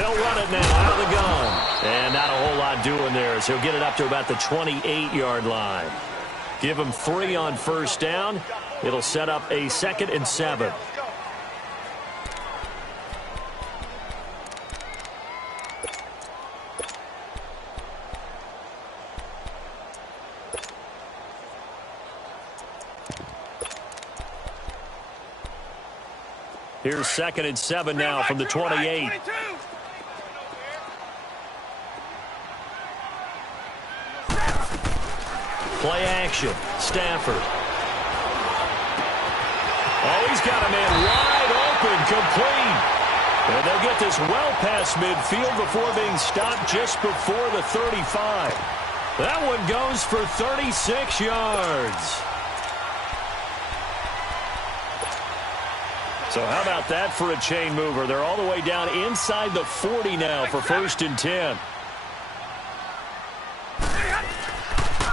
They'll run it now out of the gun. And not a whole lot doing there as he'll get it up to about the 28-yard line. Give him 3 on first down. It'll set up a 2nd and 7. Here's 2nd and 7 now from the 28. Play action. Stafford. Oh, he's got a man wide open, complete. And they'll get this well past midfield before being stopped just before the 35. That one goes for 36 yards. So how about that for a chain mover? They're all the way down inside the 40 now for 1st and 10.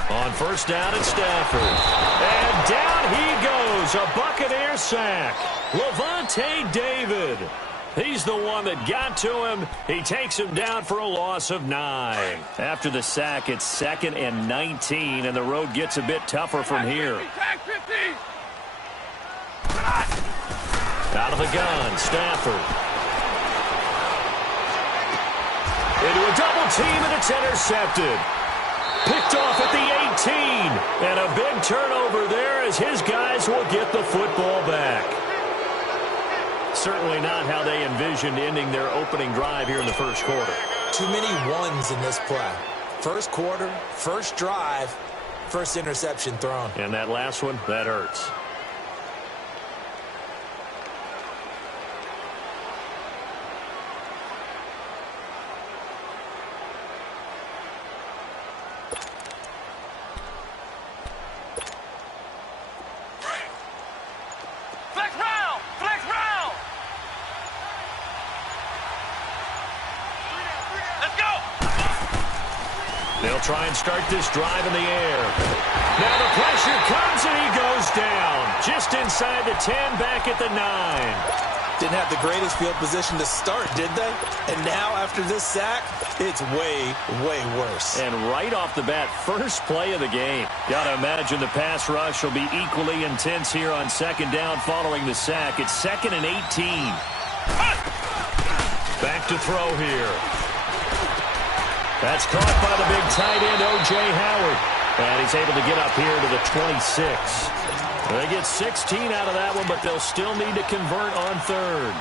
On first down at Stafford. And down he goes. A Buccaneer sack. Lavonte David. He's the one that got to him. He takes him down for a loss of 9. After the sack, it's 2nd and 19, and the road gets a bit tougher from here. Out of the gun, Stafford. Into a double team, and it's intercepted. Picked off at the 18. And a big turnover there as his guys will get the football back. Certainly not how they envisioned ending their opening drive here in the first quarter. Too many ones in this play. First quarter, first drive, first interception thrown. And that last one, that hurts. They'll try and start this drive in the air. Now the pressure comes and he goes down. Just inside the 10, back at the 9. Didn't have the greatest field position to start, did they? And now after this sack, it's way, way worse. And right off the bat, first play of the game. Got to imagine the pass rush will be equally intense here on 2nd down following the sack. It's 2nd and 18. Back to throw here. That's caught by the big tight end, O.J. Howard. And he's able to get up here to the 26. They get 16 out of that one, but they'll still need to convert on 3rd.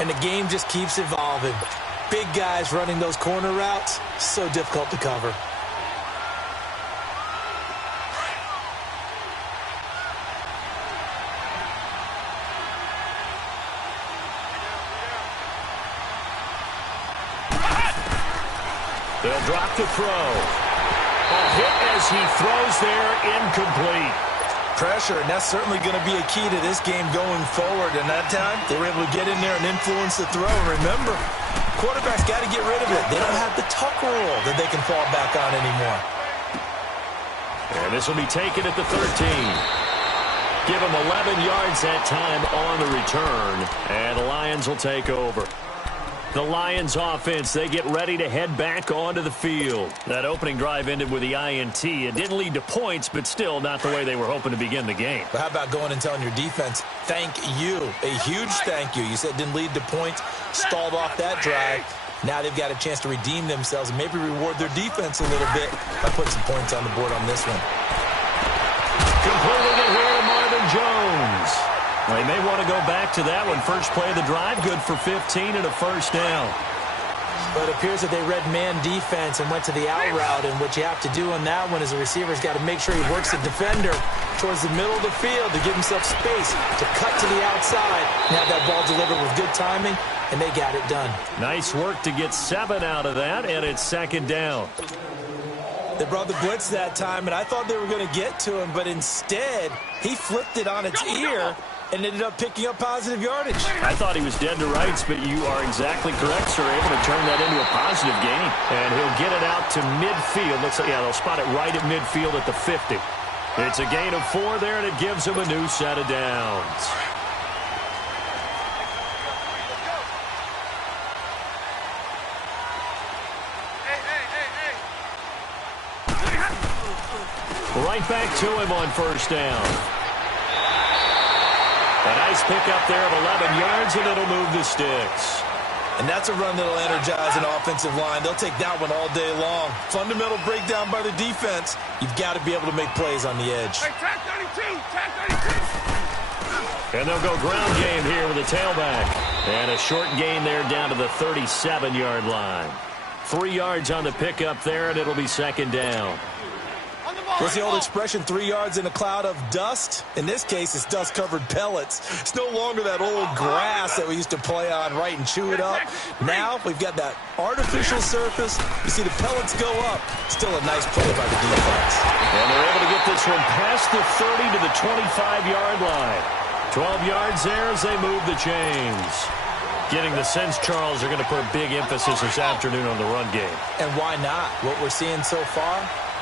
And the game just keeps evolving. Big guys running those corner routes, so difficult to cover. They'll drop to throw. A hit as he throws there, incomplete. Pressure, and that's certainly going to be a key to this game going forward. And that time, they were able to get in there and influence the throw. And remember, quarterbacks got to get rid of it. They don't have the tuck rule that they can fall back on anymore. And this will be taken at the 13. Give them 11 yards that time on the return. And the Lions will take over. The Lions offense, they get ready to head back onto the field. That opening drive ended with the INT. It didn't lead to points, but still not the way they were hoping to begin the game. But how about going and telling your defense, thank you, a huge thank you. You said it didn't lead to points, stalled off that drive. Now they've got a chance to redeem themselves and maybe reward their defense a little bit by putting some points on the board on this one. Completing it here to Marvin Jones. They may want to go back to that one. First play of the drive, good for 15 and a first down. But it appears that they read man defense and went to the out route, and what you have to do on that one is the receiver's got to make sure he works the defender towards the middle of the field to give himself space to cut to the outside and have that ball delivered with good timing, and they got it done. Nice work to get 7 out of that, and it's 2nd down. They brought the blitz that time, and I thought they were going to get to him, but instead he flipped it on its ear and ended up picking up positive yardage. I thought he was dead to rights, but you are exactly correct, sir. Able to turn that into a positive gain. And he'll get it out to midfield. Looks like, yeah, they'll spot it right at midfield at the 50. It's a gain of 4 there, and it gives him a new set of downs. Right back to him on first down. A nice pickup there of 11 yards, and it'll move the sticks. And that's a run that'll energize an offensive line. They'll take that one all day long. Fundamental breakdown by the defense. You've got to be able to make plays on the edge. Hey, tag 32, tag 32. And they'll go ground game here with a tailback. And a short gain there down to the 37-yard line. 3 yards on the pickup there, and it'll be second down. What's the old expression, 3 yards in a cloud of dust? In this case, it's dust-covered pellets. It's no longer that old grass that we used to play on, right, and chew it up. Now we've got that artificial surface. You see the pellets go up. Still a nice play by the defense. And they're able to get this one past the 30 to the 25-yard line. 12 yards there as they move the chains. Getting the sense, Charles, are going to put a big emphasis this afternoon on the run game. And why not? What we're seeing so far,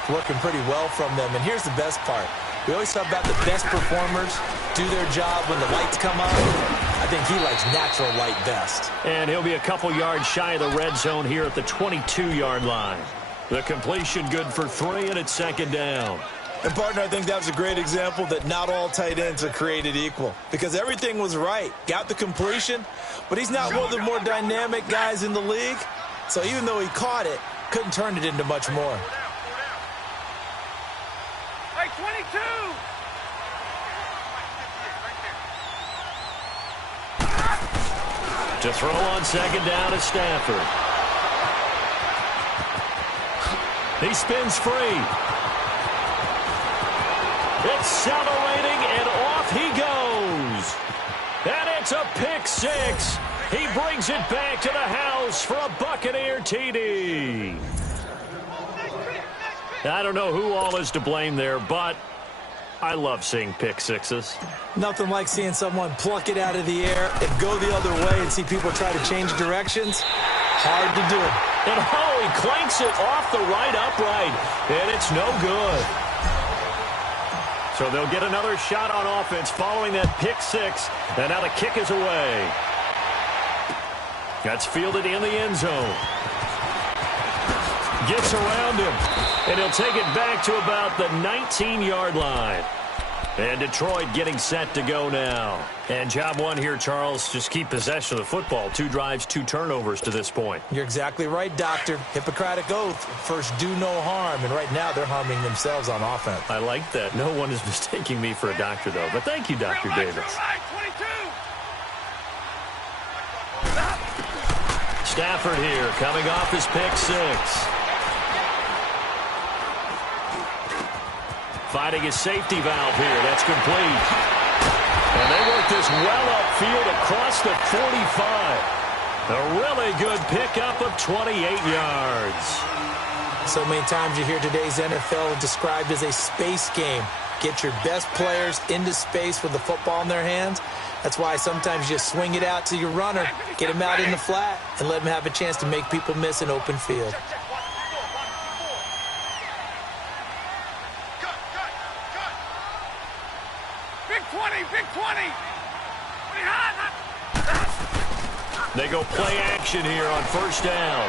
working pretty well from them. And here's the best part. We always talk about the best performers do their job when the lights come on. I think he likes natural light best. And he'll be a couple yards shy of the red zone here at the 22-yard line. The completion good for 3, and it's second down. And, partner, I think that was a great example that not all tight ends are created equal. Because everything was right. Got the completion, but he's not one of the more dynamic guys in the league. So even though he caught it, couldn't turn it into much more. Hey, 22. To throw on second down is Stafford. He spins free. Accelerating, and off he goes. And it's a pick 6. He brings it back to the house for a Buccaneer TD. I don't know who all is to blame there, but I love seeing pick 6s. Nothing like seeing someone pluck it out of the air and go the other way and see people try to change directions. Hard to do. And he clanks it off the right upright, and it's no good. So they'll get another shot on offense following that pick 6, and now the kick is away. That's fielded in the end zone. Gets around him, and he'll take it back to about the 19-yard line. And Detroit getting set to go now. And job one here, Charles, just keep possession of the football. 2 drives, 2 turnovers to this point. You're exactly right, Doctor. Hippocratic oath. First, do no harm. And right now, they're harming themselves on offense. I like that. No one is mistaking me for a doctor, though. But thank you, Dr. Davis. Stafford here, coming off his pick 6. Finding his safety valve here. That's complete. And they work this well upfield across the 45. A really good pickup of 28 yards. So many times you hear today's NFL described as a space game. Get your best players into space with the football in their hands. That's why sometimes you swing it out to your runner, get him out in the flat, and let him have a chance to make people miss an open field. Big 20. They go play action here on first down.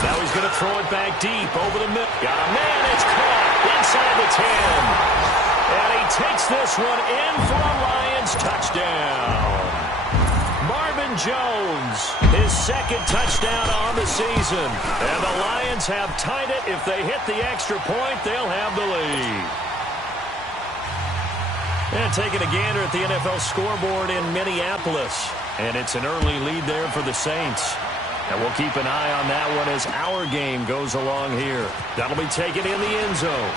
Now he's going to throw it back deep over the middle. Got a man. It's caught inside the 10. And he takes this one in for a Lions touchdown. Marvin Jones, his second touchdown on the season. And the Lions have tied it. If they hit the extra point, they'll have the lead. And taking a gander at the NFL scoreboard in Minneapolis. And it's an early lead there for the Saints. And we'll keep an eye on that one as our game goes along here. That'll be taken in the end zone.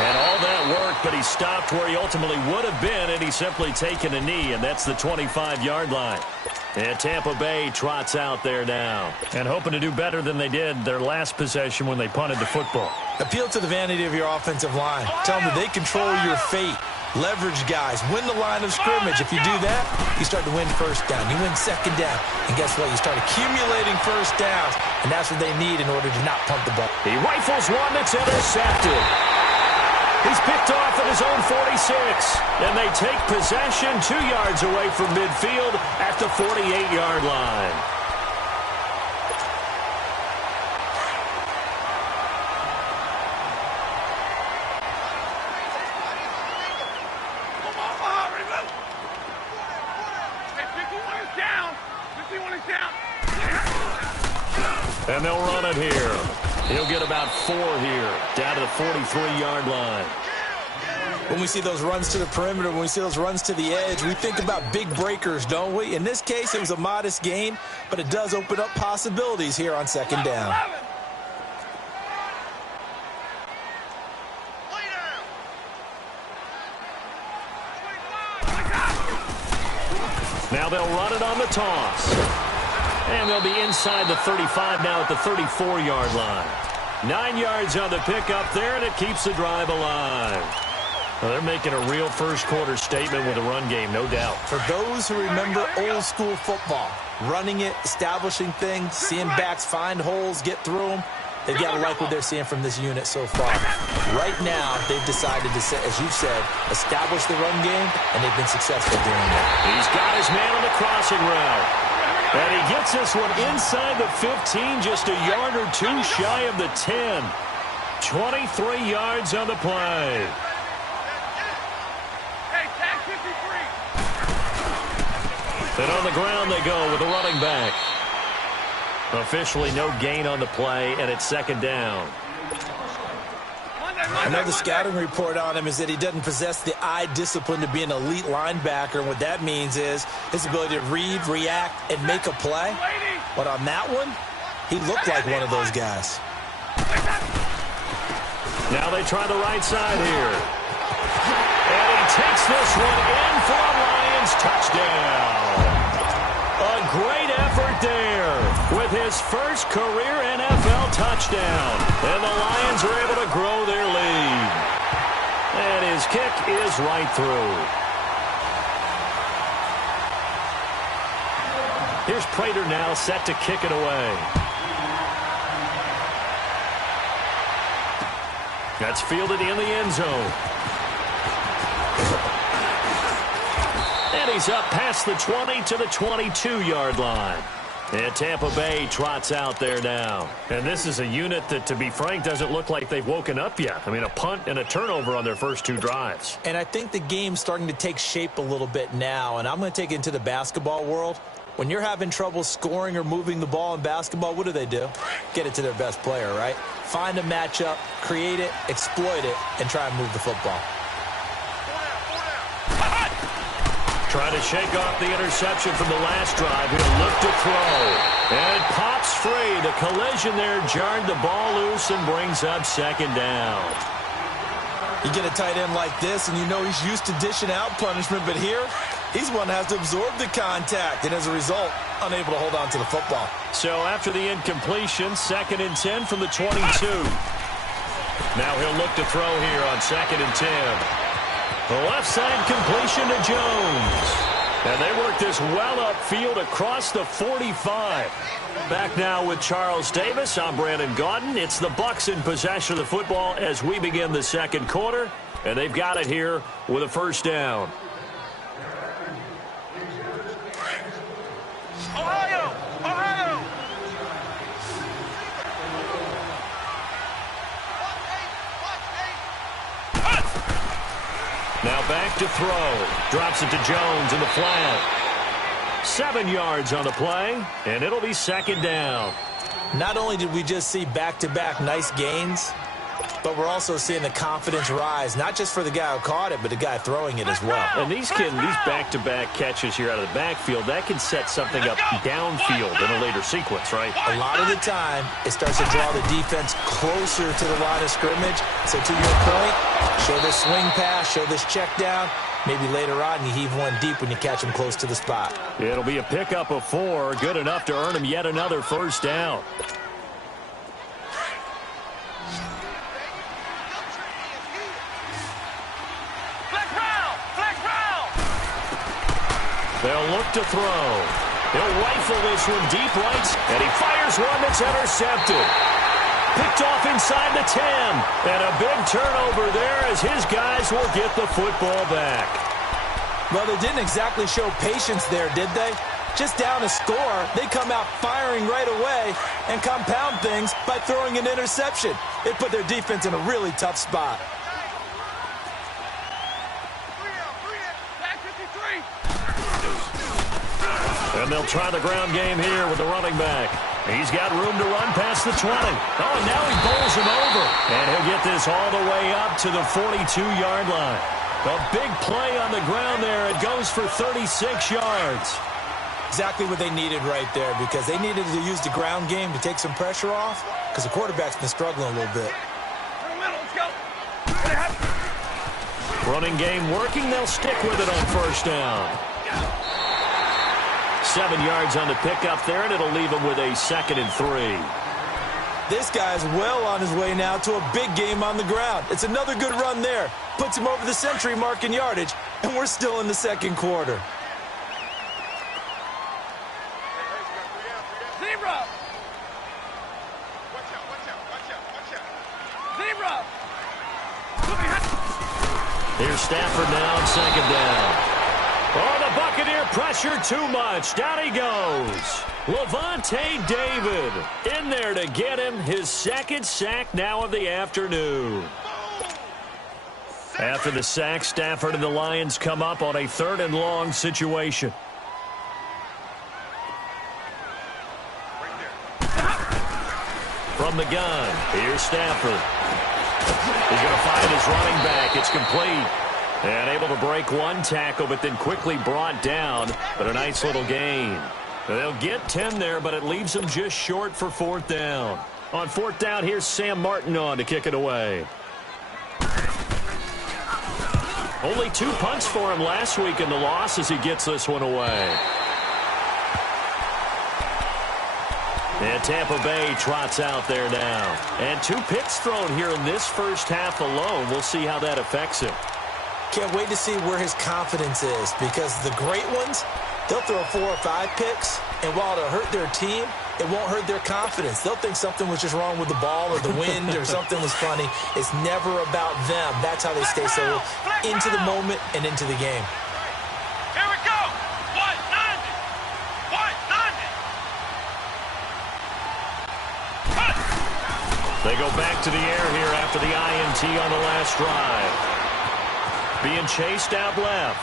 And all that worked, but he stopped where he ultimately would have been, and he's simply taken a knee, and that's the 25-yard line. And Tampa Bay trots out there now. And hoping to do better than they did their last possession when they punted the football. Appeal to the vanity of your offensive line. Tell them that they control your fate. Leverage guys. Win the line of scrimmage. If you do that, you start to win first down. You win second down. And guess what? You start accumulating first downs. And that's what they need in order to not punt the ball. He rifles one that's intercepted. He's picked off at his own 46. And they take possession 2 yards away from midfield at the 48-yard line. And they'll run it here. He'll get about 4 here, down to the 43-yard line. When we see those runs to the perimeter, when we see those runs to the edge, we think about big breakers, don't we? In this case, it was a modest gain, but it does open up possibilities here on second down. Now they'll run it on the toss. And they'll be inside the 35 now at the 34-yard line. 9 yards on the pickup there, and it keeps the drive alive. Well, they're making a real first-quarter statement with a run game, no doubt. For those who remember old-school football, running it, establishing things, seeing backs find holes, get through them, they've got to like what they're seeing from this unit so far. Right now, they've decided to, as you've said, establish the run game, and they've been successful doing that. He's got his man on the crossing route. And he gets this one inside the 15, just a yard or 2 shy of the 10. 23 yards on the play. And on the ground they go with the running back. Officially no gain on the play, and it's second down. I know the scouting report on him is that he doesn't possess the eye discipline to be an elite linebacker, and what that means is his ability to read, react, and make a play. But on that one, he looked like one of those guys. Now they try the right side here. And he takes this one in for a Lions touchdown. A great effort there with his first career NFL touchdown. And the Lions are able to grow their lead. And his kick is right through. Here's Prater now set to kick it away. That's fielded in the end zone. And he's up past the 20 to the 22-yard line. And Tampa Bay trots out there now. And this is a unit that, to be frank, doesn't look like they've woken up yet. I mean, a punt and a turnover on their first 2 drives. And I think the game's starting to take shape a little bit now. And I'm going to take it into the basketball world. When you're having trouble scoring or moving the ball in basketball, what do? Get it to their best player, right? Find a matchup, create it, exploit it, and try and move the football. Trying to shake off the interception from the last drive. He'll look to throw. And it pops free. The collision there jarred the ball loose and brings up second down. You get a tight end like this, and you know he's used to dishing out punishment, but here, he's one that has to absorb the contact, and as a result, unable to hold on to the football. So after the incompletion, 2nd and 10 from the 22. Now he'll look to throw here on 2nd and 10. The left side completion to Jones. And they work this well upfield across the 45. Back now with Charles Davis. I'm Brandon Gaudin. It's the Bucs in possession of the football as we begin the second quarter. And they've got it here with a first down. Ohio! Ohio! Now back to throw. Drops it to Jones in the flat. 7 yards on the play, and it'll be second down. Not only did we just see back-to-back nice gains, but we're also seeing the confidence rise, not just for the guy who caught it, but the guy throwing it as well. And these back-to-back catches here out of the backfield, that can set something up downfield in a later sequence, right? A lot of the time, it starts to draw the defense closer to the line of scrimmage. So to your point, show this swing pass, show this check down. Maybe later on you heave one deep when you catch them close to the spot. It'll be a pickup of 4, good enough to earn him yet another first down. They'll look to throw. He'll rifle this one deep right, and he fires one that's intercepted. Picked off inside the 10. And a big turnover there as his guys will get the football back. Well, they didn't exactly show patience there, did they? Just down a score, they come out firing right away and compound things by throwing an interception. It put their defense in a really tough spot. And they'll try the ground game here with the running back. He's got room to run past the 20. Oh, and now he bowls him over. And he'll get this all the way up to the 42-yard line. A big play on the ground there. It goes for 36 yards. Exactly what they needed right there, because they needed to use the ground game to take some pressure off, because the quarterback's been struggling a little bit. Running game working. They'll stick with it on first down. 7 yards on the pickup there, and it'll leave him with a 2nd and 3. This guy's well on his way now to a big game on the ground. It's another good run there. Puts him over the century mark in yardage, and we're still in the second quarter. Zebra! Zebra! Here's Stafford now on 2nd down. Oh, the Buccaneer pressure too much. Down he goes. Levante David in there to get him his 2nd sack now of the afternoon. After the sack, Stafford and the Lions come up on a 3rd and long situation. From the gun, here's Stafford. He's going to find his running back. It's complete. And able to break one tackle, but then quickly brought down. But a nice little gain. They'll get 10 there, but it leaves them just short for 4th down. On 4th down, here's Sam Martin on to kick it away. Only 2 punts for him last week in the loss as he gets this one away. And Tampa Bay trots out there now. And 2 picks thrown here in this first half alone. We'll see how that affects him. Can't wait to see where his confidence is, because the great ones, they'll throw 4 or 5 picks, and while it'll hurt their team, it won't hurt their confidence. They'll think something was just wrong with the ball or the wind or something was funny. It's never about them. That's how they stay so into the moment and into the game. Here we go! 190! 190! They go back to the air here after the INT on the last drive. Being chased out left.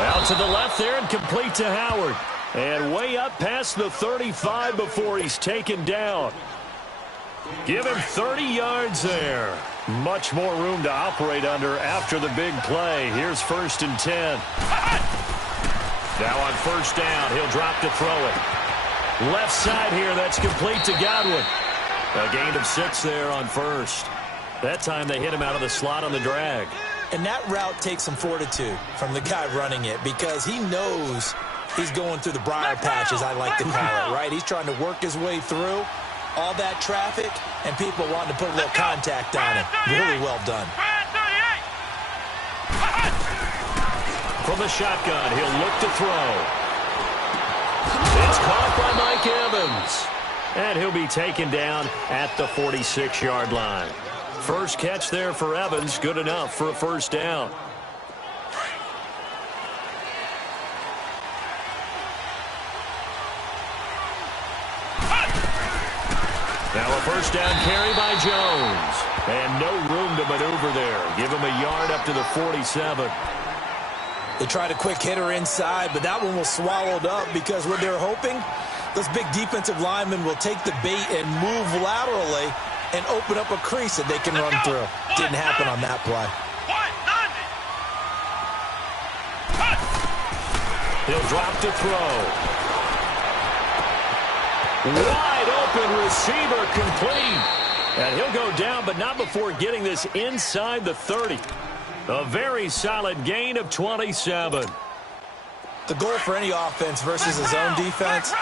Out to the left there and complete to Howard. And way up past the 35 before he's taken down. Give him 30 yards there. Much more room to operate under after the big play. Here's 1st and 10. Now on 1st down, he'll drop to throw it. Left side here, that's complete to Godwin. A gain of 6 there on 1st. That time they hit him out of the slot on the drag. And that route takes some fortitude from the guy running it, because he knows he's going through the briar patch, as I like to call it, right? He's trying to work his way through all that traffic, and people wanting to put a little contact on him. Really well done. From the shotgun, he'll look to throw. It's caught by Mike Evans. And he'll be taken down at the 46-yard line. First catch there for Evans, good enough for a 1st down. Now a 1st down carry by Jones. And no room to maneuver there. Give him a yard up to the 47. They tried a quick hitter inside, but that one was swallowed up, because what they're hoping, those big defensive linemen will take the bait and move laterally and open up a crease that they can run through. Didn't happen on that play. He'll drop to throw. Wide open receiver, complete. And he'll go down, but not before getting this inside the 30. A very solid gain of 27. The goal for any offense versus his own defense,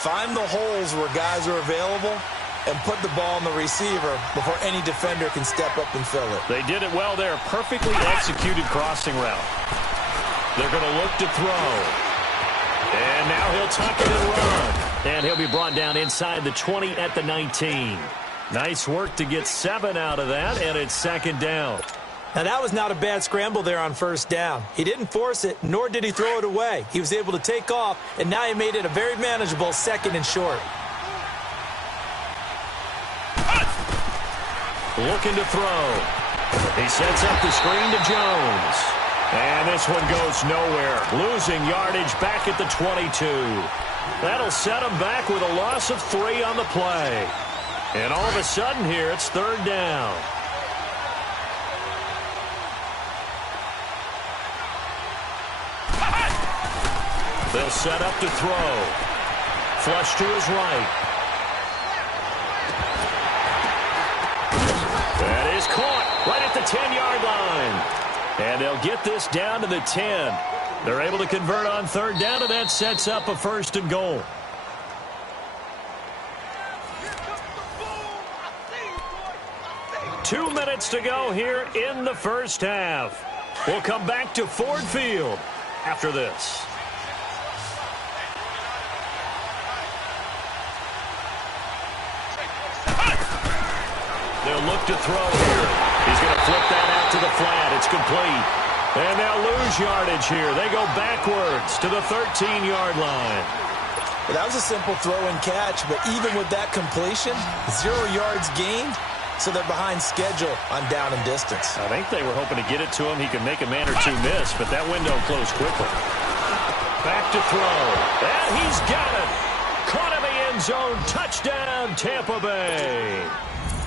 find the holes where guys are available and put the ball on the receiver before any defender can step up and fill it. They did it well there. Perfectly executed crossing route. They're going to look to throw. And now he'll tuck it and run. And he'll be brought down inside the 20 at the 19. Nice work to get 7 out of that, and it's 2nd down. Now, that was not a bad scramble there on 1st down. He didn't force it, nor did he throw it away. He was able to take off, and now he made it a very manageable 2nd and short. Looking to throw. He sets up the screen to Jones. And this one goes nowhere. Losing yardage back at the 22. That'll set them back with a loss of 3 on the play. And all of a sudden here, it's 3rd down. They'll set up to throw. Flush to his right. That is caught right at the 10-yard line. And they'll get this down to the 10. They're able to convert on 3rd down, and that sets up a 1st and goal. Two minutes to go here in the first half. We'll come back to Ford Field after this. They'll look to throw here. He's going to flip that out to the flat. It's complete. And they'll lose yardage here. They go backwards to the 13-yard line. Well, that was a simple throw and catch, but even with that completion, 0 yards gained, so they're behind schedule on down and distance. I think they were hoping to get it to him. He could make a man or two miss, but that window closed quickly. Back to throw. And he's got it. Caught in the end zone. Touchdown, Tampa Bay.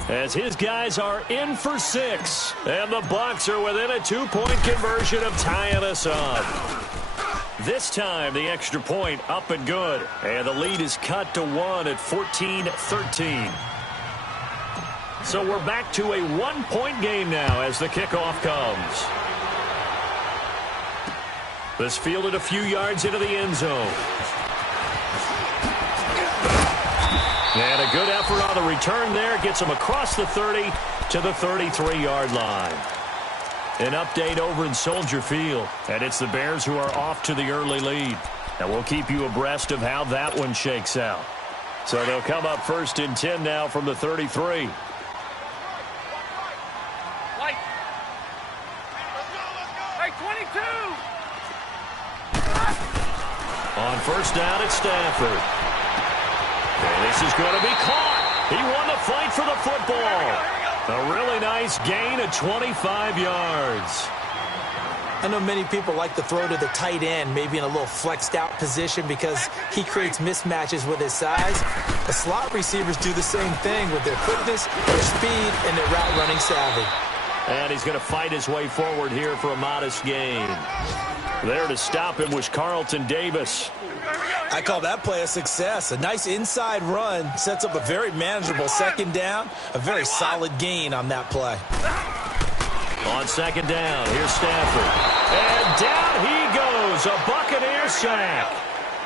As his guys are in for 6. And the Bucs are within a 2-point conversion of tying us up. This time, the extra point up and good. And the lead is cut to 1 at 14-13. So we're back to a 1-point game now as the kickoff comes. This fielded a few yards into the end zone. And a good effort on the return there. Gets him across the 30 to the 33-yard line. An update over in Soldier Field. And it's the Bears who are off to the early lead. And we'll keep you abreast of how that one shakes out. So they'll come up 1st and 10 now from the 33. On 1st down, it's Stafford. And this is going to be caught. He won the fight for the football. A really nice gain of 25 yards. I know many people like to throw to the tight end, maybe in a little flexed out position because he creates mismatches with his size. The slot receivers do the same thing with their quickness, their speed, and their route running savvy. And he's going to fight his way forward here for a modest gain. There to stop him was Carlton Davis. I call that play a success. A nice inside run sets up a very manageable 2nd down. A very solid gain on that play. On 2nd down, here's Stafford. And down he goes. A Buccaneer sack.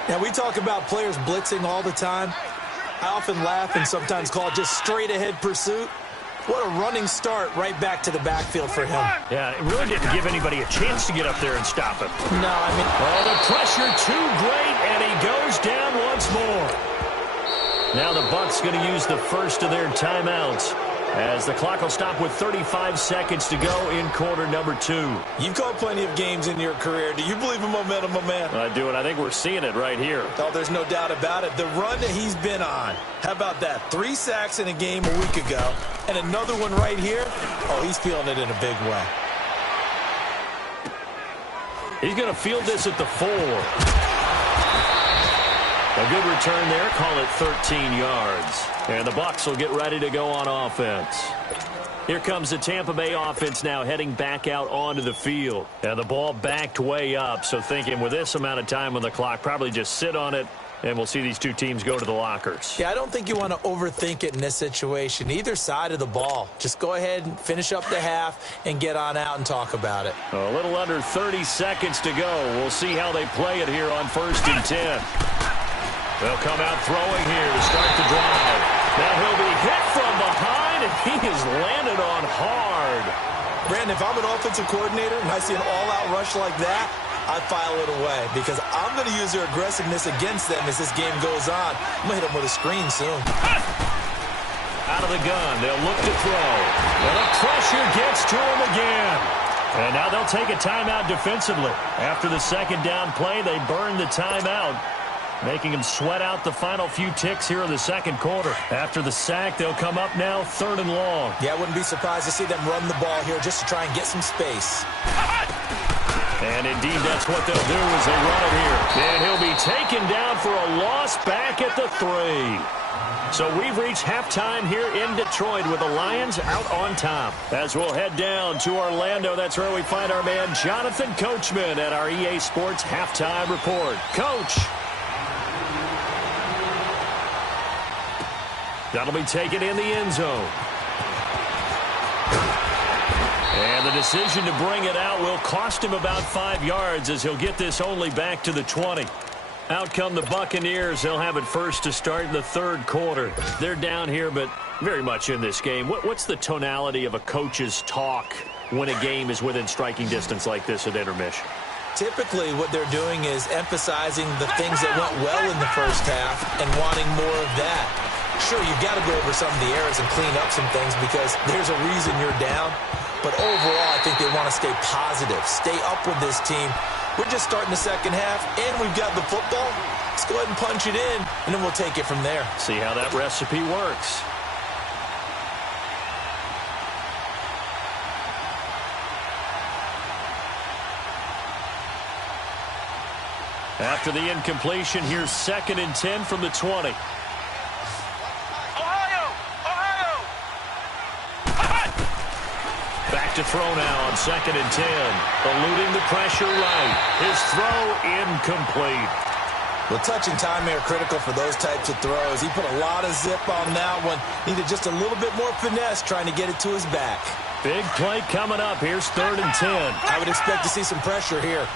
Now, we talk about players blitzing all the time. I often laugh and sometimes call it just straight-ahead pursuit. What a running start right back to the backfield for him. Yeah, it really didn't give anybody a chance to get up there and stop him. No, I mean... Oh, the pressure too great, and he goes down once more. Now the Bucs going to use the first of their timeouts as the clock will stop with 35 seconds to go in quarter number 2. You've called plenty of games in your career. Do you believe in momentum, my man? I do, and I think we're seeing it right here. Oh, there's no doubt about it. The run that he's been on. How about that? 3 sacks in a game a week ago, and another one right here. Oh, he's feeling it in a big way. He's going to field this at the 4. A good return there. Call it 13 yards. And the Bucs will get ready to go on offense. Here comes the Tampa Bay offense now heading back out onto the field. And the ball backed way up. So thinking with this amount of time on the clock, probably just sit on it. And we'll see these two teams go to the lockers. Yeah, I don't think you want to overthink it in this situation. Either side of the ball. Just go ahead and finish up the half and get on out and talk about it. A little under 30 seconds to go. We'll see how they play it here on 1st and 10. They'll come out throwing here to start the drive. Now he'll be hit from behind, and he is landed on hard. Brandon, if I'm an offensive coordinator and I see an all-out rush like that, I file it away because I'm going to use their aggressiveness against them as this game goes on. I'm going to hit them with a screen soon. Out of the gun, they'll look to throw. And the pressure gets to him again. And now they'll take a timeout defensively. After the 2nd down play, they burn the timeout, making him sweat out the final few ticks here in the 2nd quarter. After the sack, they'll come up now 3rd and long. Yeah, I wouldn't be surprised to see them run the ball here just to try and get some space. And indeed, that's what they'll do as they run it here. And he'll be taken down for a loss back at the 3. So we've reached halftime here in Detroit with the Lions out on top. As we'll head down to Orlando, that's where we find our man Jonathan Coachman at our EA Sports Halftime Report. Coach. That'll be taken in the end zone. And the decision to bring it out will cost him about 5 yards as he'll get this only back to the 20. Out come the Buccaneers. They'll have it first to start in the third quarter. They're down here, but very much in this game. What's the tonality of a coach's talk when a game is within striking distance like this at intermission? Typically, what they're doing is emphasizing the things that went well in the first half and wanting more of that. Sure, you've got to go over some of the errors and clean up some things because there's a reason you're down. But overall, I think they want to stay positive, stay up with this team. We're just starting the second half, and we've got the football. Let's go ahead and punch it in, and then we'll take it from there. See how that recipe works. After the incompletion, here's 2nd and 10 from the 20. To throw now on 2nd and 10. Eluding the pressure right. His throw incomplete. Well, touch and time are critical for those types of throws. He put a lot of zip on that one. Needed just a little bit more finesse trying to get it to his back. Big play coming up. Here's 3rd and 10. I would expect to see some pressure here.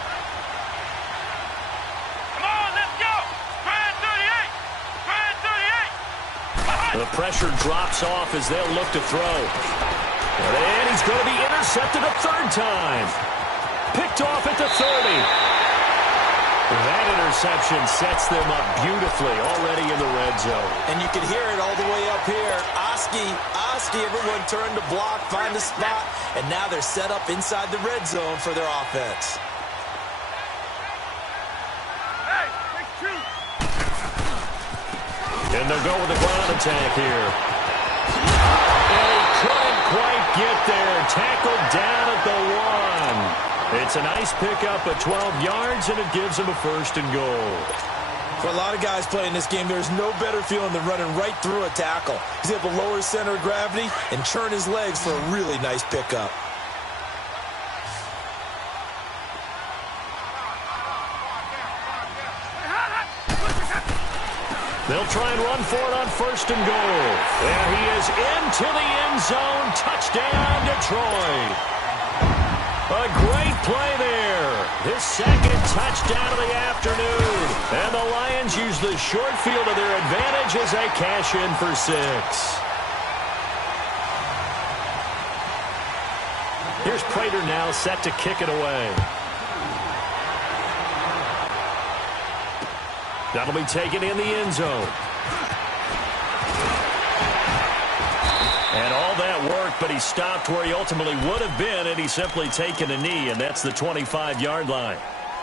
Come on, let's go. Try 38. The pressure drops off as they'll look to throw. And he's going to be intercepted a 3rd time. Picked off at the 30. That interception sets them up beautifully already in the red zone. And you can hear it all the way up here. Oski, everyone turned to block, find a spot, and now they're set up inside the red zone for their offense. And they'll go with the ground attack here. Couldn't quite get there. Tackled down at the 1. It's a nice pickup of 12 yards, and it gives him a 1st and goal. For a lot of guys playing this game, there's no better feeling than running right through a tackle. He's able to lower his center of gravity and churn his legs for a really nice pickup. They'll try and run for it on 1st and goal. There he is into the end zone. Touchdown, Detroit. A great play there. His 2nd touchdown of the afternoon. And the Lions use the short field to their advantage as they cash in for 6. Here's Prater now set to kick it away. That'll be taken in the end zone. And all that work, but he stopped where he ultimately would have been, and he's simply taken a knee, and that's the 25-yard line.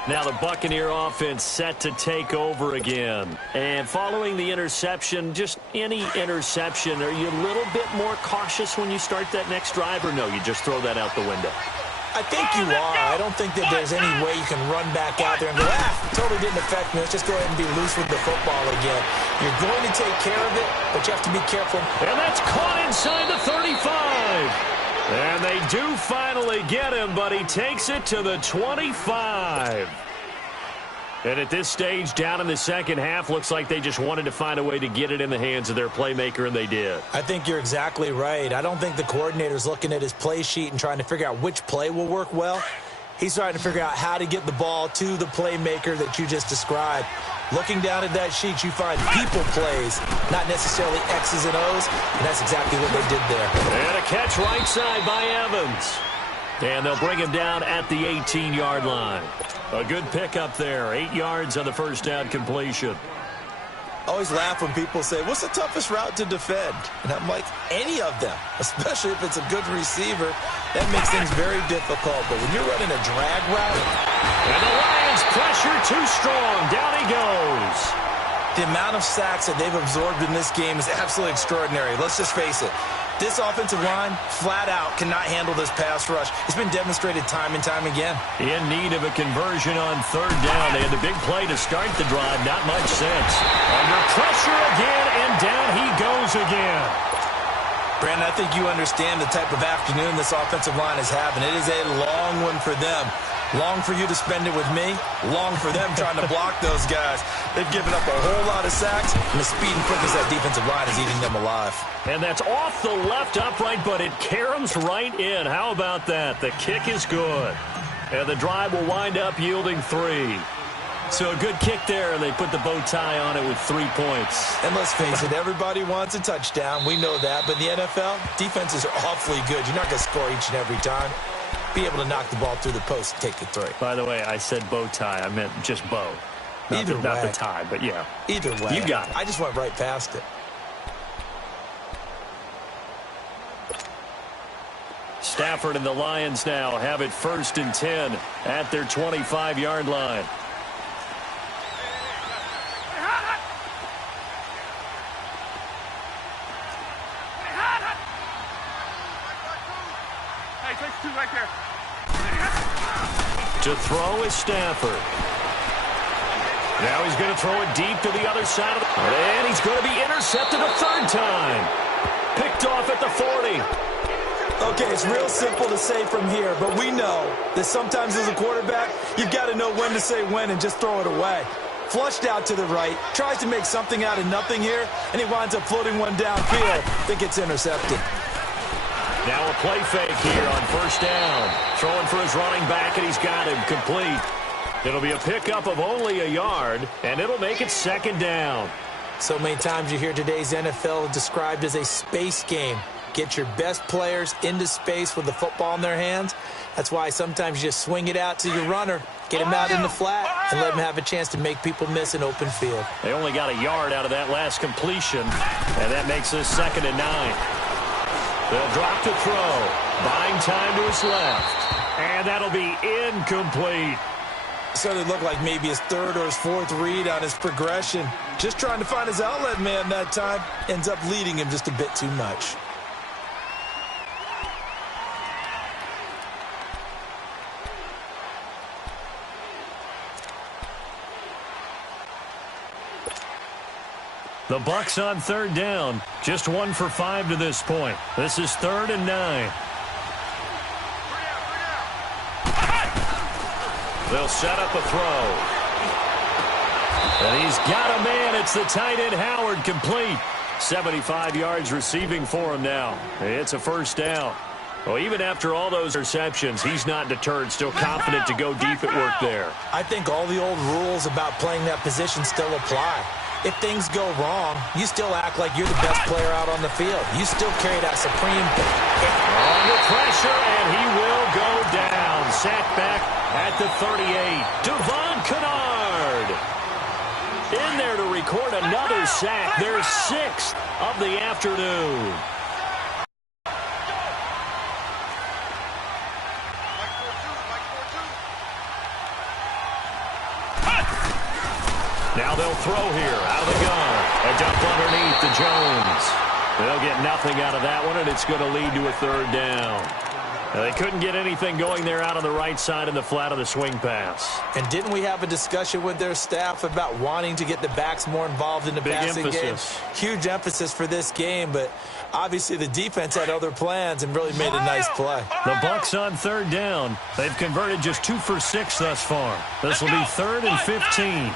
Now the Buccaneer offense set to take over again. And following the interception, just any interception, are you a little bit more cautious when you start that next drive, or no, you just throw that out the window? I think you are. I don't think that there's any way you can run back out there and go, totally didn't affect me. Let's just go ahead and be loose with the football again. You're going to take care of it, but you have to be careful. And that's caught inside the 35. And they do finally get him, but he takes it to the 25. And at this stage, down in the second half, looks like they just wanted to find a way to get it in the hands of their playmaker, and they did. I think you're exactly right. I don't think the coordinator's looking at his play sheet and trying to figure out which play will work well. He's trying to figure out how to get the ball to the playmaker that you just described. Looking down at that sheet, you find people plays, not necessarily X's and O's, and that's exactly what they did there. And a catch right side by Evans. And they'll bring him down at the 18-yard line. A good pickup there. 8 yards on the first down completion. I always laugh when people say, what's the toughest route to defend? And I'm like, any of them, especially if it's a good receiver. That makes things very difficult. But when you're running a drag route. And the Lions pressure too strong. Down he goes. The amount of sacks that they've absorbed in this game is absolutely extraordinary. Let's just face it. This offensive line, flat out, cannot handle this pass rush. It's been demonstrated time and time again. In need of a conversion on third down. They had the big play to start the drive. Not much sense. Under pressure again, and down he goes again. Brandon, I think you understand the type of afternoon this offensive line is having. It is a long one for them. Long for you to spend it with me. Long for them trying to block those guys. They've given up a whole lot of sacks, and the speed and quickness of that defensive line is eating them alive. And that's off the left upright, but it caroms right in. How about that? The kick is good. And the drive will wind up yielding 3. So a good kick there, and they put the bow tie on it with 3 points. And let's face it, everybody wants a touchdown. We know that. But in the NFL, defenses are awfully good. You're not going to score each and every time. Be able to knock the ball through the post and take the 3. By the way, I said bow tie. I meant just bow. Not the tie, but yeah. Either way. You got it. I just went right past it. Stafford and the Lions now have it 1st and 10 at their 25-yard line. Right there. To throw is Stafford. Now he's going to throw it deep to the other side of the... And he's going to be intercepted a 3rd time. Picked off at the 40. Okay, it's real simple to say from here, but we know that sometimes as a quarterback, you've got to know when to say when and just throw it away. Flushed out to the right, tries to make something out of nothing here, and he winds up floating one downfield that gets intercepted. Now a play fake here on 1st down. Throwing for his running back, and he's got him complete. It'll be a pickup of only a yard, and it'll make it 2nd down. So many times you hear today's NFL described as a space game. Get your best players into space with the football in their hands. That's why sometimes you just swing it out to your runner, get him out in the flat, and let him have a chance to make people miss an open field. They only got a yard out of that last completion, and that makes this 2nd and 9. They'll drop to throw. Buying time to his left. And that'll be incomplete. So it looked like maybe his 3rd or his 4th read on his progression. Just trying to find his outlet man that time. Ends up leading him just a bit too much. The Bucs on 3rd down. Just 1 for 5 to this point. This is 3rd and 9. They'll set up a throw. And he's got a man. It's the tight end Howard, complete. 75 yards receiving for him now. It's a 1st down. Well, even after all those receptions, he's not deterred, still confident to go deep at work there. I think all the old rules about playing that position still apply. If things go wrong, you still act like you're the best player out on the field. You still carry that supreme... Under pressure, and he will go down. Sacked back at the 38. Devon Kennard in there to record another sack. Their 6th of the afternoon. Now they'll throw here out of the gun. A dump underneath to Jones. They'll get nothing out of that one, and it's going to lead to a 3rd down. They couldn't get anything going there out on the right side in the flat of the swing pass. And didn't we have a discussion with their staff about wanting to get the backs more involved in the passing game? Huge emphasis for this game, but obviously the defense had other plans and really made a nice play. The Bucs on 3rd down. They've converted just 2 for 6 thus far. This will be 3rd and 15.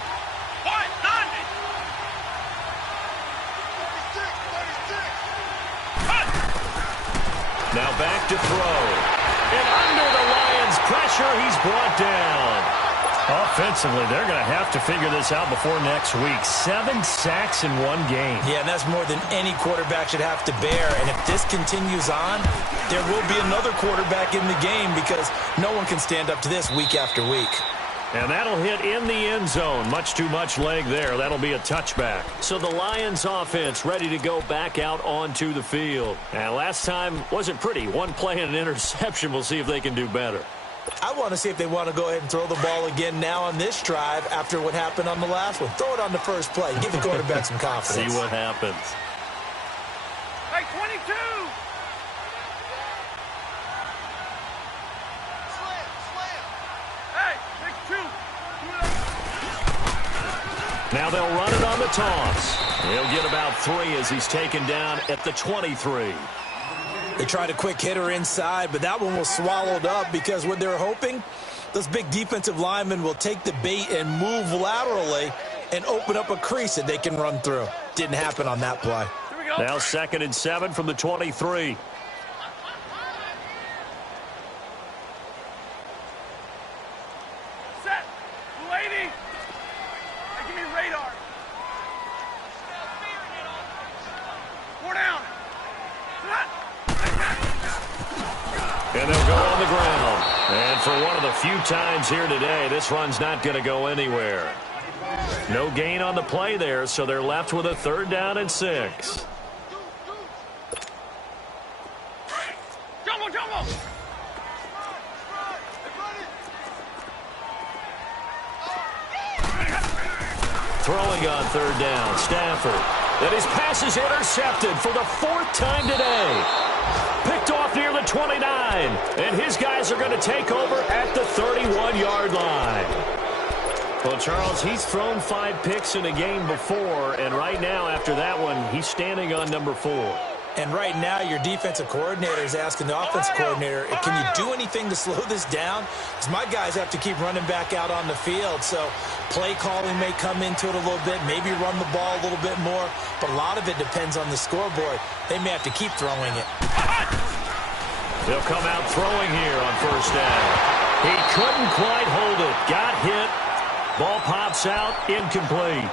Now back to throw. And under the Lions' pressure, he's brought down. Offensively, they're going to have to figure this out before next week. 7 sacks in 1 game. Yeah, and that's more than any quarterback should have to bear. And if this continues on, there will be another quarterback in the game because no one can stand up to this week after week. And that'll hit in the end zone. Much too much leg there. That'll be a touchback. So the Lions offense ready to go back out onto the field. And last time wasn't pretty. 1 play and an interception. We'll see if they can do better. I want to see if they want to go ahead and throw the ball again now on this drive after what happened on the last one. Throw it on the first play. Give the quarterback some confidence. See what happens. Hey, 22! Now they'll run it on the toss. He'll get about 3 as he's taken down at the 23. They tried a quick hitter inside, but that one was swallowed up because what they're hoping, those big defensive linemen will take the bait and move laterally and open up a crease that they can run through. Didn't happen on that play. Now 2nd and 7 from the 23. Set. Lady. Give me radar. 4 down. And they'll go on the ground. And for one of the few times here today, this run's not going to go anywhere. No gain on the play there, so they're left with a 3rd down and 6. Jumbo. Throwing on 3rd down, Stafford. And his pass is intercepted for the 4th time today. Picked off near the 29. And his guys are going to take over at the 31-yard line. Well, Charles, he's thrown 5 picks in a game before, and right now, after that one, he's standing on number 4. And right now, your defensive coordinator is asking the offensive coordinator, can you do anything to slow this down? Because my guys have to keep running back out on the field. So play calling may come into it a little bit, maybe run the ball a little bit more, but a lot of it depends on the scoreboard. They may have to keep throwing it. They'll come out throwing here on 1st down. He couldn't quite hold it. Got hit. Ball pops out, incomplete.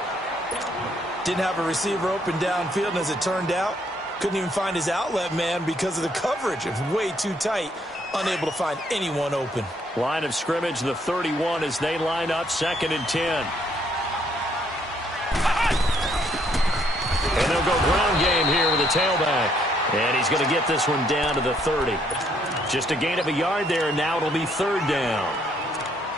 Didn't have a receiver open downfield, and as it turned out, couldn't even find his outlet man because of the coverage. It was way too tight, unable to find anyone open. Line of scrimmage, the 31 as they line up 2nd and 10. And they'll go ground game here with a tailback. And he's going to get this one down to the 30. Just a gain of a yard there, and now it'll be 3rd down.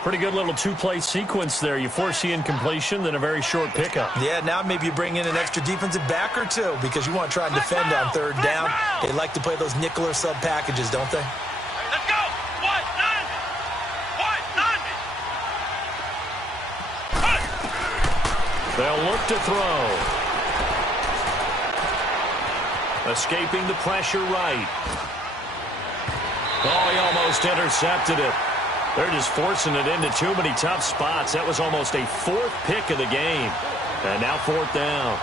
Pretty good little 2-play sequence there. You force the incompletion, then a very short pickup. Yeah, now maybe you bring in an extra defensive back or 2 because you want to try and defend on 3rd down. They like to play those nickel or sub packages, don't they? Let's go. What? 9. They'll look to throw. Escaping the pressure right. Oh, he almost intercepted it. They're just forcing it into too many tough spots. That was almost a 4th pick of the game. And now 4th down.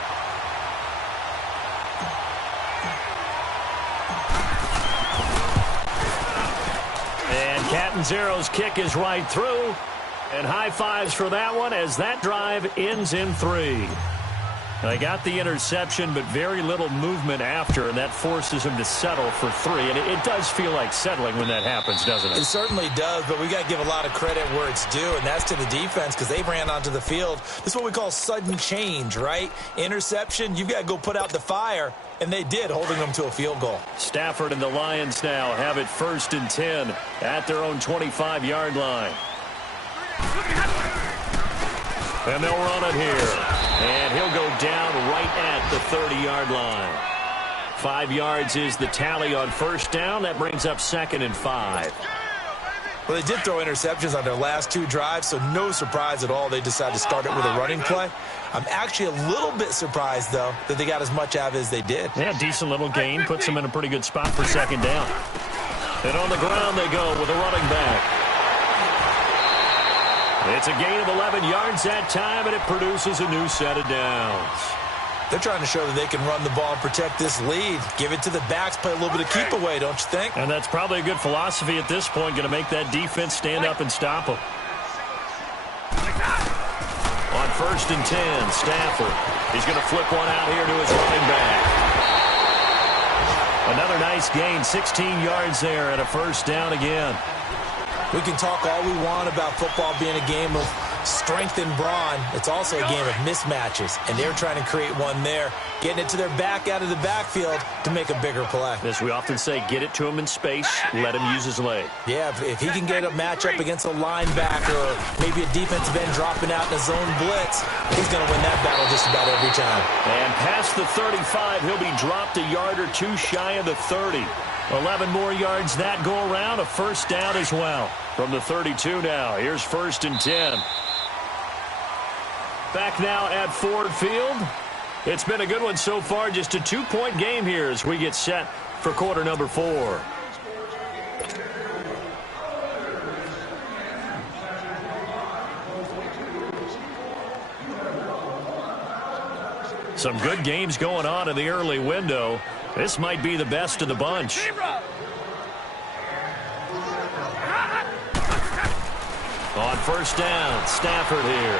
And Catanzaro's kick is right through. And high fives for that one as that drive ends in 3. They got the interception, but very little movement after, and that forces him to settle for 3. And it does feel like settling when that happens, doesn't it? It certainly does, but we got to give a lot of credit where it's due, and that's to the defense because they ran onto the field. This is what we call sudden change, right? Interception, you've got to go put out the fire, and they did, holding them to a field goal. Stafford and the Lions now have it 1st and 10 at their own 25-yard line. And they'll run it here. And he'll go down right at the 30-yard line. 5 yards is the tally on 1st down. That brings up 2nd and 5. Well, they did throw interceptions on their last 2 drives, so no surprise at all they decided to start it with a running play. I'm actually a little bit surprised, though, that they got as much out of it as they did. Yeah, decent little gain. Puts them in a pretty good spot for 2nd down. And on the ground they go with a running back. It's a gain of 11 yards that time, and it produces a new set of downs. They're trying to show that they can run the ball and protect this lead. Give it to the backs, play a little bit of keep away, don't you think? And that's probably a good philosophy at this point, going to make that defense stand up and stop them. On 1st and 10, Stafford. He's going to flip one out here to his running back. Another nice gain, 16 yards there, and a 1st down again. We can talk all we want about football being a game of strength and brawn. It's also a game of mismatches, and they're trying to create one there, getting it to their back out of the backfield to make a bigger play. As we often say, get it to him in space, let him use his leg. Yeah, if he can get a matchup against a linebacker or maybe a defensive end dropping out in a zone blitz, he's going to win that battle just about every time. And past the 35, he'll be dropped a yard or 2 shy of the 30. 11 more yards that go around, a 1st down as well. From the 32 now, here's 1st and 10. Back now at Ford Field. It's been a good one so far. Just a 2-point game here as we get set for quarter number 4. Some good games going on in the early window. This might be the best of the bunch. On first down, Stafford here.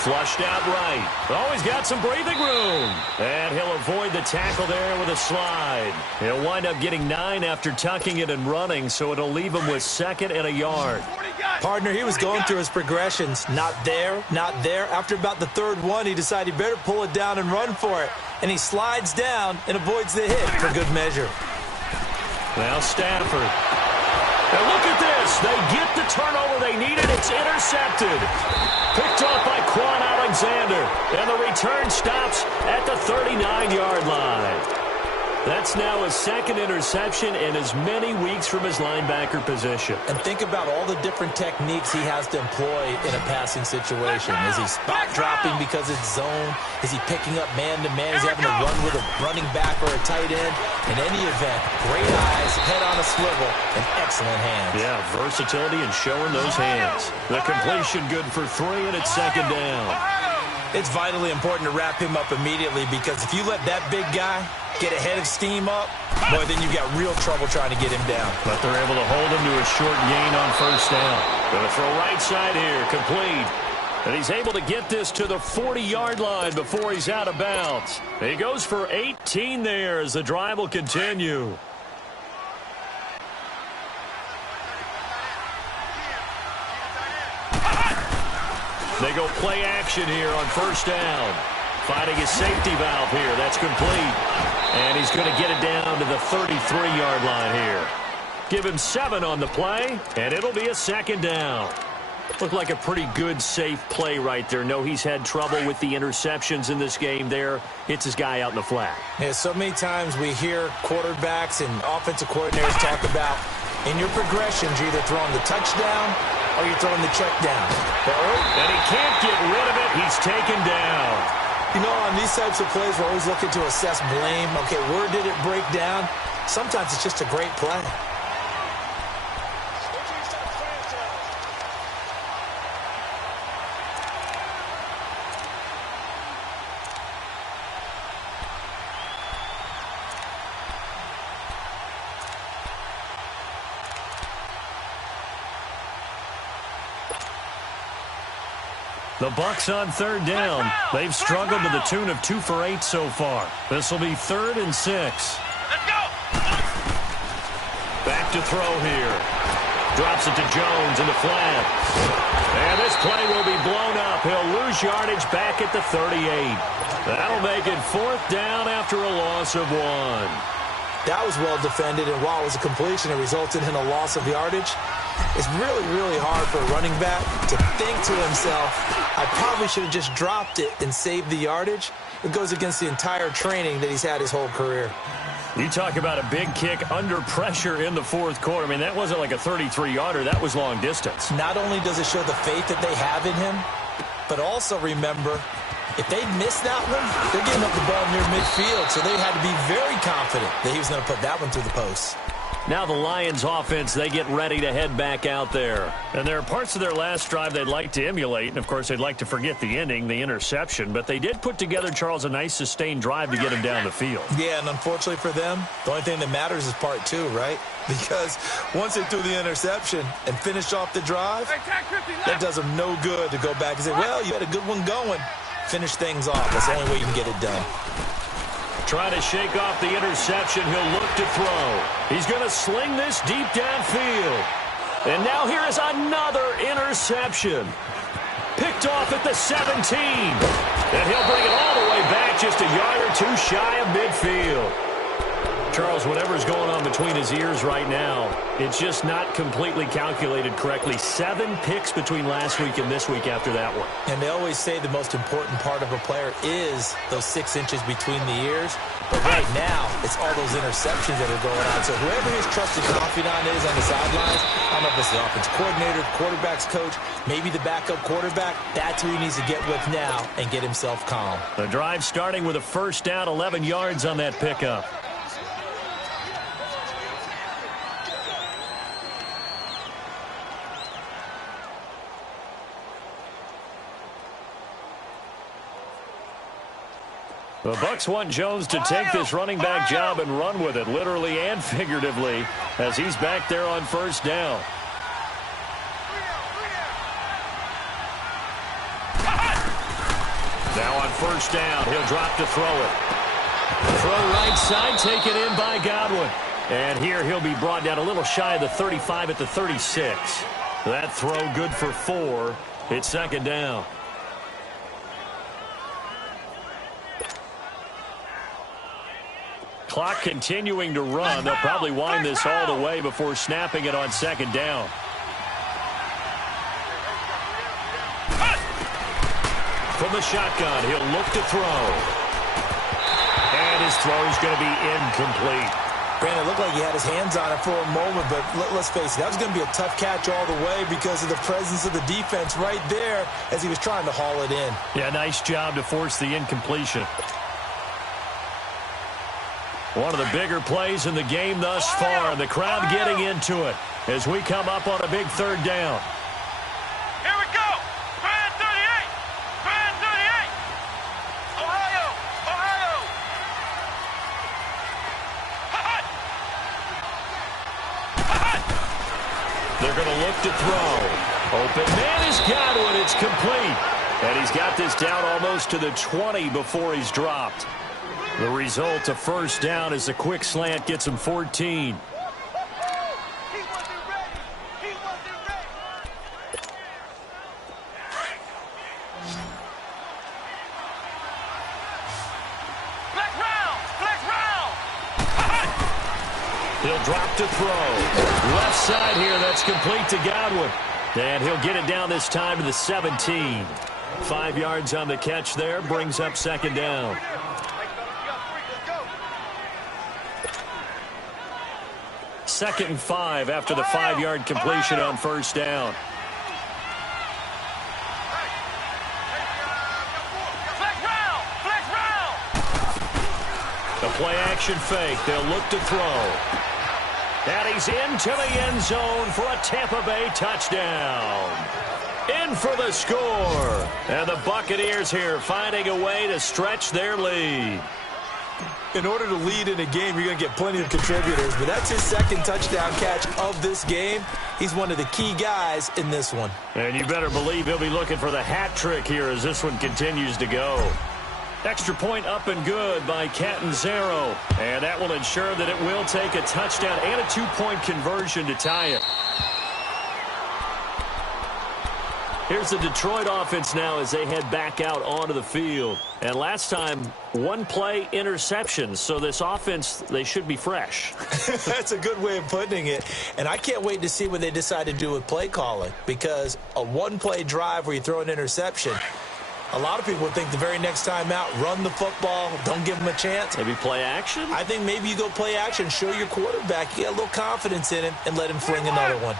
Flushed out right. Oh, he's got some breathing room. And he'll avoid the tackle there with a slide. He'll wind up getting 9 after tucking it and running, so it'll leave him with 2nd and a yard. Partner, he was going through his progressions. Not there, not there. After about the 3rd one, he decided he better pull it down and run for it. And he slides down and avoids the hit for good measure. Now Stafford. Now look at this. They get the turnover they needed. It's intercepted. Picked off by Quan Alexander. And the return stops at the 39-yard line. That's now his 2nd interception in as many weeks from his linebacker position. And think about all the different techniques he has to employ in a passing situation. Is he spot dropping because it's zone? Is he picking up man-to-man? Is he having to run with a running back or a tight end? In any event, great eyes, head on a swivel, and excellent hands. Yeah, versatility and showing those hands. The completion good for 3, and it's 2nd down. It's vitally important to wrap him up immediately because if you let that big guy get ahead of steam up, boy, then you got real trouble trying to get him down. But they're able to hold him to a short gain on first down. Going to throw right side here, complete. And he's able to get this to the 40-yard line before he's out of bounds. He goes for 18 there as the drive will continue. They go play action here on first down. Finding his safety valve here. That's complete. And he's going to get it down to the 33-yard line here. Give him 7 on the play, and it'll be a 2nd down. Looked like a pretty good, safe play right there. No, he's had trouble with the interceptions in this game there. Hits his guy out in the flat. Yeah, so many times we hear quarterbacks and offensive coordinators talk about in your progressions, you're either throwing the touchdown or you're throwing the check down. And he can't get rid of it. He's taken down. You know, on these types of plays, we're always looking to assess blame. Okay, where did it break down? Sometimes it's just a great play. The Bucs on 3rd down. They've struggled to the tune of 2 for 8 so far. This will be 3rd and 6. Let's go! Back to throw here. Drops it to Jones in the flat. And this play will be blown up. He'll lose yardage back at the 38. That'll make it 4th down after a loss of 1. That was well defended, and while it was a completion, it resulted in a loss of yardage. It's really, really hard for a running back to think to himself, I probably should have just dropped it and saved the yardage. It goes against the entire training that he's had his whole career. You talk about a big kick under pressure in the 4th quarter. I mean, that wasn't like a 33-yarder. That was long distance. Not only does it show the faith that they have in him, but also remember, if they miss that one, they're getting up the ball near midfield, so they had to be very confident that he was going to put that one through the post. Now the Lions offense, they get ready to head back out there. And there are parts of their last drive they'd like to emulate. And, of course, they'd like to forget the ending, the interception. But they did put together, Charles, a nice sustained drive to get him down the field. Yeah, and unfortunately for them, the only thing that matters is part 2, right? Because once they threw the interception and finished off the drive, that does them no good to go back and say, well, you had a good one going. Finish things off. That's the only way you can get it done. Trying to shake off the interception. He'll look to throw. He's going to sling this deep downfield. And now here is another interception. Picked off at the 17. And he'll bring it all the way back just a yard or 2 shy of midfield. Charles, whatever's going on between his ears right now, it's just not completely calculated correctly. 7 picks between last week and this week after that one. And they always say the most important part of a player is those 6 inches between the ears. But right now, it's all those interceptions that are going on. So whoever his trusted confidant is on the sidelines, I don't know if it's the offense coordinator, quarterback's coach, maybe the backup quarterback, that's who he needs to get with now and get himself calm. The drive starting with a first down, 11 yards on that pickup. The Bucs want Jones to take this running back job and run with it, literally and figuratively, as he's back there on first down. Now on first down, he'll drop to throw it. Throw right side, taken in by Godwin. And here he'll be brought down a little shy of the 35 at the 36. That throw good for 4. It's second down. Clock continuing to run. They'll probably wind this all the way before snapping it on second down. From the shotgun, he'll look to throw. And his throw is going to be incomplete. Brandon, it looked like he had his hands on it for a moment, but let's face it, that was going to be a tough catch all the way because of the presence of the defense right there as he was trying to haul it in. Yeah, nice job to force the incompletion. One of the bigger plays in the game thus far, and the crowd getting into it as we come up on a big third down. Here we go. Brand 38. Brand 38. Ohio. Ohio. They're going to look to throw. Open man is Godwin. It's complete. And he's got this down almost to the 20 before he's dropped. The result, a first down, as a quick slant gets him 14. He wasn't ready. He wasn't ready. Black round. Black round. He'll drop to throw. Left side here, that's complete to Godwin. And he'll get it down this time to the 17. 5 yards on the catch there, brings up second down. Second and 5 after the 5-yard completion on first down. The play action fake. They'll look to throw. And he's into the end zone for a Tampa Bay touchdown. In for the score. And the Buccaneers here finding a way to stretch their lead. In order to lead in a game, you're going to get plenty of contributors, but that's his second touchdown catch of this game. He's one of the key guys in this one. And you better believe he'll be looking for the hat trick here as this one continues to go. Extra point up and good by Catanzaro. And that will ensure that it will take a touchdown and a 2-point conversion to tie it. Here's the Detroit offense now as they head back out onto the field. And last time, 1-play interceptions. So this offense, they should be fresh. That's a good way of putting it. And I can't wait to see what they decide to do with play calling. Because a 1-play drive where you throw an interception, a lot of people would think the very next time out, run the football, don't give them a chance. Maybe play action? I think maybe you go play action, show your quarterback, you get a little confidence in him, and let him fling another one.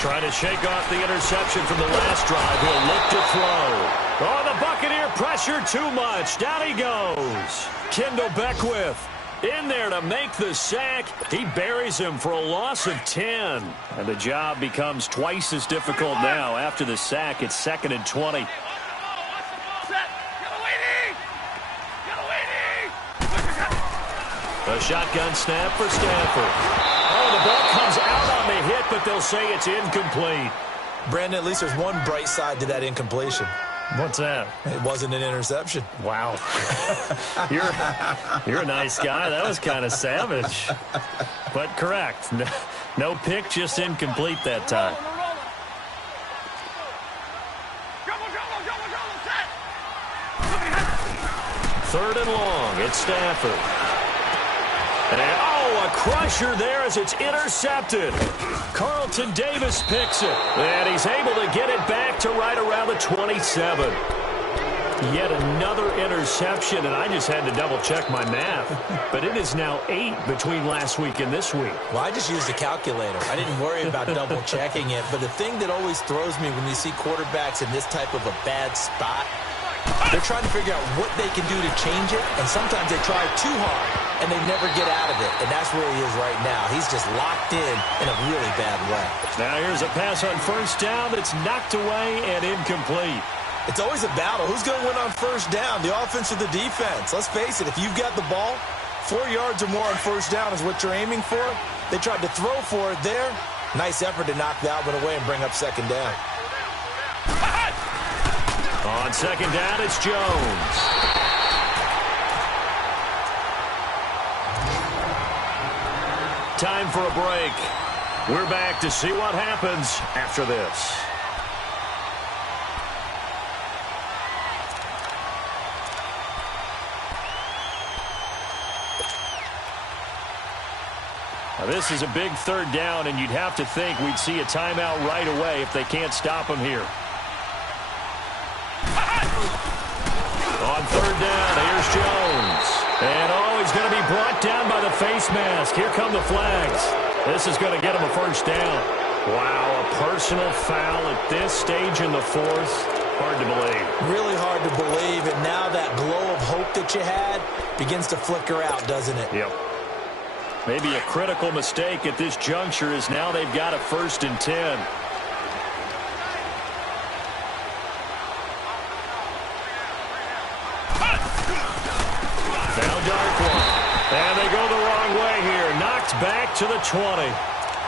Trying to shake off the interception from the last drive. He'll look to throw. Oh, the Buccaneer pressure too much. Down he goes. Kendall Beckwith in there to make the sack. He buries him for a loss of 10. And the job becomes twice as difficult now. After the sack, it's 2nd and 20. A shotgun snap for Stafford. Oh, the ball comes out on the hit, but they'll say it's incomplete. Brandon, at least there's one bright side to that incompletion. What's that? It wasn't an interception. Wow. You're a nice guy. That was kind of savage. But correct. No pick, just incomplete that time. 3rd and long. It's Stafford. And, a crusher there as it's intercepted. Carlton Davis picks it. And he's able to get it back to right around the 27. Yet another interception, and I just had to double-check my math. But it is now 8 between last week and this week. Well, I just used a calculator. I didn't worry about double-checking it. But the thing that always throws me when you see quarterbacks in this type of a bad spot, they're trying to figure out what they can do to change it, and sometimes they try too hard, and they never get out of it. And that's where he is right now. He's just locked in a really bad way. Now here's a pass on 1st down that's knocked away and incomplete. It's always a battle. Who's going to win on 1st down, the offense or the defense? Let's face it, if you've got the ball, 4 yards or more on 1st down is what you're aiming for. They tried to throw for it there. Nice effort to knock that one away and bring up 2nd down. On 2nd down, it's Jones. Time for a break. We're back to see what happens after this. Now, this is a big 3rd down, and you'd have to think we'd see a timeout right away if they can't stop him here. On 3rd down, here's Jones. And, he's going to be brought down by the face mask. Here come the flags. This is going to get him a 1st down. Wow, a personal foul at this stage in the 4th. Hard to believe. Really hard to believe, and now that glow of hope that you had begins to flicker out, doesn't it? Yep. Maybe a critical mistake at this juncture is now they've got a 1st and 10. And they go the wrong way here. Knocked back to the 20.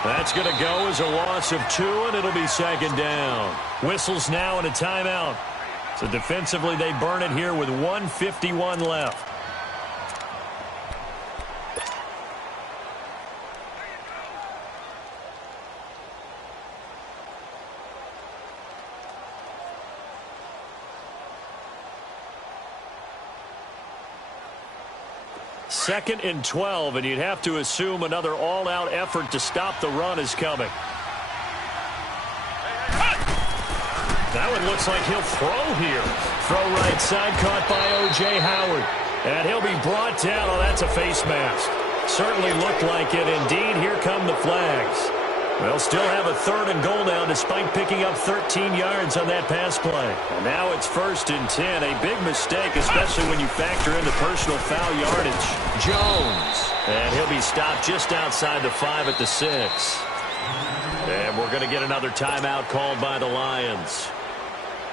That's going to go as a loss of 2, and it'll be 2nd down. Whistles now and a timeout. So defensively, they burn it here with 1:51 left. Second and 12, and you'd have to assume another all-out effort to stop the run is coming. That one looks like he'll throw here. Throw right side, caught by O.J. Howard. And he'll be brought down. Oh, that's a face mask. Certainly looked like it. Indeed, here come the flags. They'll still have a 3rd and goal now despite picking up 13 yards on that pass play. And now it's 1st and 10. A big mistake, especially when you factor in the personal foul yardage. Jones. And he'll be stopped just outside the 5 at the 6. And we're going to get another timeout called by the Lions,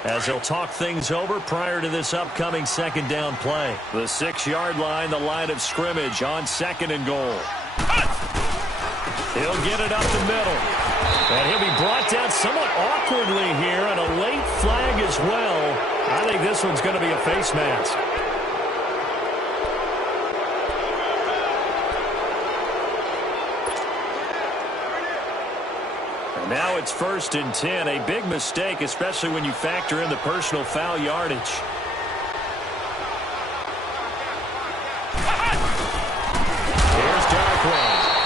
as they'll talk things over prior to this upcoming 2nd down play. The 6-yard line, the line of scrimmage on 2nd and goal. He'll get it up the middle. And he'll be brought down somewhat awkwardly here, and a late flag as well. I think this one's going to be a face mask. And now it's 1st and 10. A big mistake, especially when you factor in the personal foul yardage.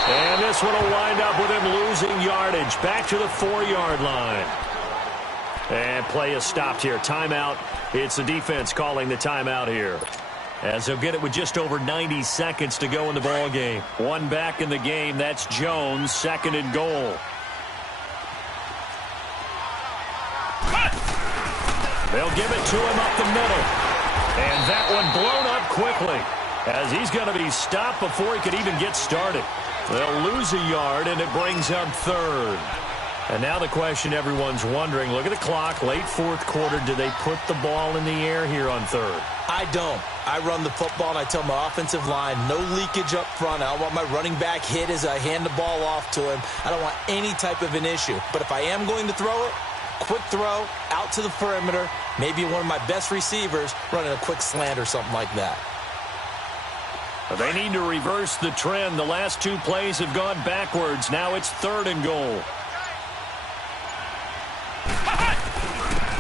And this one will wind up with him losing yardage. Back to the 4-yard line. And play is stopped here. Timeout. It's the defense calling the timeout here, as they'll get it with just over 90 seconds to go in the ball game. One back in the game. That's Jones. 2nd and goal. They'll give it to him up the middle. And that one blown up quickly, as he's going to be stopped before he could even get started. They'll lose a yard, and it brings up 3rd. And now the question everyone's wondering, look at the clock, late 4th quarter, do they put the ball in the air here on 3rd? I don't. I run the football, and I tell my offensive line, no leakage up front. I don't want my running back hit as I hand the ball off to him. I don't want any type of an issue. But if I am going to throw it, quick throw, out to the perimeter, maybe one of my best receivers running a quick slant or something like that. They need to reverse the trend. The last 2 plays have gone backwards. Now it's 3rd and goal.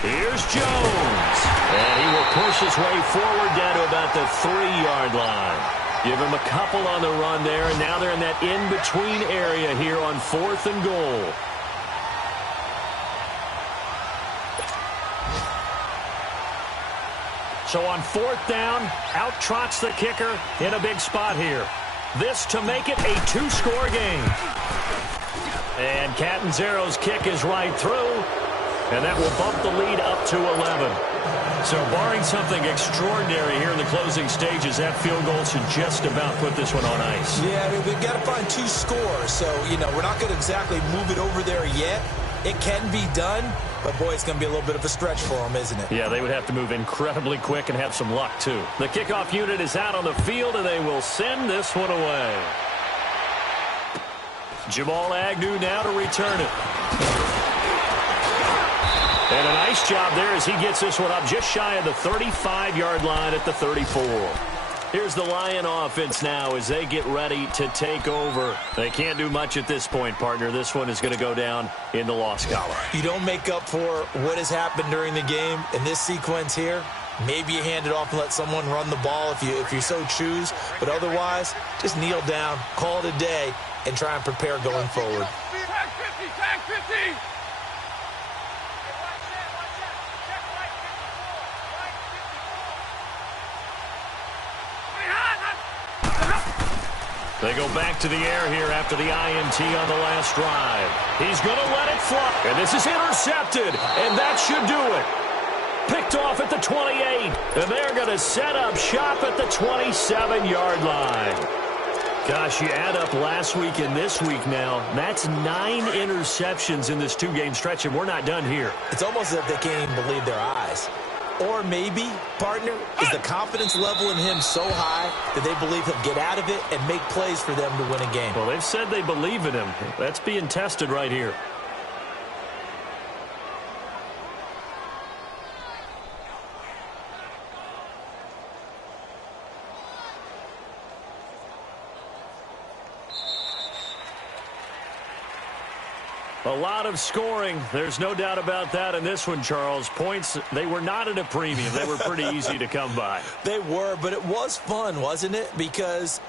Here's Jones. And he will push his way forward down to about the 3-yard line. Give him a couple on the run there, and now they're in that in-between area here on 4th and goal. So on 4th down, out trots the kicker in a big spot here. This to make it a 2-score game. And Catanzaro's kick is right through, and that will bump the lead up to 11. So barring something extraordinary here in the closing stages, that field goal should just about put this one on ice. Yeah, I mean, we've got to find 2 scores. So, we're not going to exactly move it over there yet. It can be done, but, boy, it's going to be a little bit of a stretch for them, isn't it? Yeah, they would have to move incredibly quick and have some luck, too. The kickoff unit is out on the field, and they will send this one away. Jamal Agnew now to return it. And a nice job there as he gets this one up just shy of the 35-yard line at the 34. Here's the Lion offense now as they get ready to take over. They can't do much at this point, partner. This one is going to go down in the loss column. You don't make up for what has happened during the game in this sequence here. Maybe you hand it off and let someone run the ball if you so choose. But otherwise, just kneel down, call it a day, and try and prepare going forward. Tag 50, tag 50. They go back to the air here after the INT on the last drive. He's going to let it fly. And this is intercepted. And that should do it. Picked off at the 28. And they're going to set up shop at the 27-yard line. Gosh, you add up last week and this week now. That's 9 interceptions in this 2-game stretch, and we're not done here. It's almost as if they can't even believe their eyes. Or maybe, partner, is the confidence level in him so high that they believe he'll get out of it and make plays for them to win a game. Well, they've said they believe in him. That's being tested right here. A lot of scoring. There's no doubt about that in this one, Charles. Points, they were not at a premium. They were pretty easy to come by. They were, but it was fun, wasn't it? Because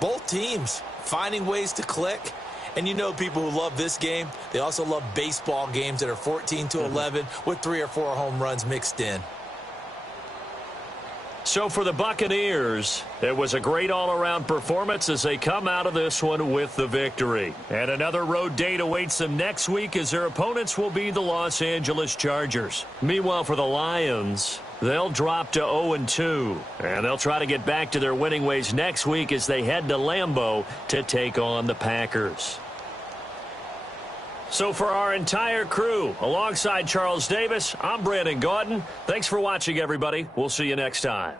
both teams finding ways to click. And people who love this game, they also love baseball games that are 14-11 with 3 or 4 home runs mixed in. So for the Buccaneers, it was a great all-around performance as they come out of this one with the victory. And another road date awaits them next week as their opponents will be the Los Angeles Chargers. Meanwhile, for the Lions, they'll drop to 0-2. And they'll try to get back to their winning ways next week as they head to Lambeau to take on the Packers. So for our entire crew, alongside Charles Davis, I'm Brandon Gaudin. Thanks for watching, everybody. We'll see you next time.